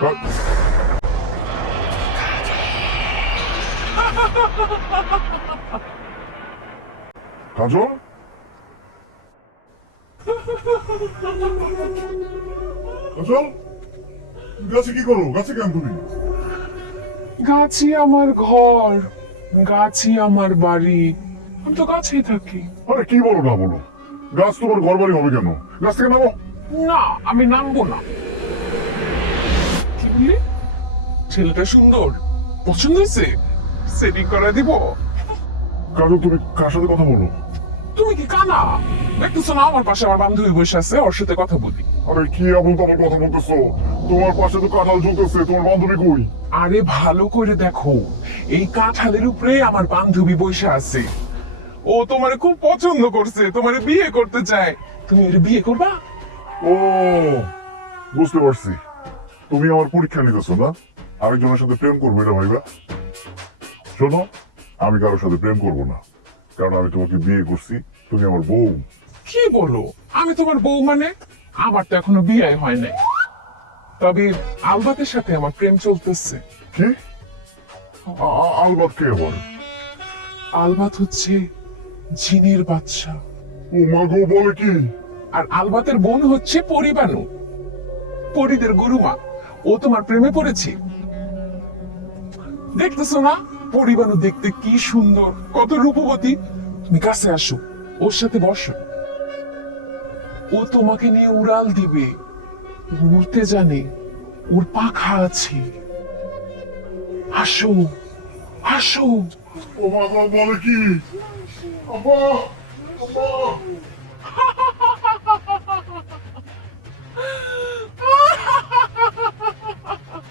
কাজল, কাজল, গাছে কি করো? গাছে কেন তুমি? গাছি আমার ঘর, গাছি আমার বাড়ি, আমি তো গাছেই থাকি। আরে কি বলো না বলো, গাছ তোমার ঘর বাড়ি হবে কেন? গাছ থেকে নামো। না, আমি নামবো না। কি বললি? ছেলেটা সুন্দর, পছন্দ হয়েছে? সেটিং করে দিব। কাজল, তুমি কার সাথে কথা বলো? তুমি কি কানা? দেখতেছো না আমার পাশে আমার বান্ধবী বসে আছে, ওর সাথে কথা বলি। আরে কি এমন তোমার কথা বলতেছো? তোমার পাশে তো কাঁঠাল ঝুলতেছে, তোমার বান্ধবী কই? আরে ভালো করে দেখো, এই কাঁঠালের উপরে আমার বান্ধবী বসে আছে। ও তোমারে খুব পছন্দ করছে, তোমারে বিয়ে করতে চায়। তুমি এর বিয়ে করবা? ও, বুঝতে পারছি, তুমি আমার পরীক্ষা নিতেছো না? আরেকজনের সাথে প্রেম করবো এটা ভাইবা? শোনো, আমি কারোর সাথে প্রেম করবো না, কারণ আমি তোমাকে বিয়ে করছি, তুমি আমার বউ। কি বলো? আমি তোমার বউ মানে? আমার তো এখনো বিয়ে হয় নাই। তবে আলবাতের সাথে আমার প্রেম চলতেছে। কি? আলবাত কে আবার? আলবাত হচ্ছে জিনের বাদশা, ও মা গো, বলে কি? আর আলবাতের বোন হচ্ছে পরিবানু, পরিদের গুরুমা। ও তোমার প্রেমে পড়েছে। দেখতেছো না পরিবানু দেখতে কি সুন্দর, কত রূপবতী। তুমি কাছে আসো, ওর সাথে বসো। ও তোমাকে নিয়ে উড়াল দিবে, উড়তে জানে, ওর পাখা আছে। আসো, আসো। ও মা গো, বলে কি? আব্বা, আব্বা।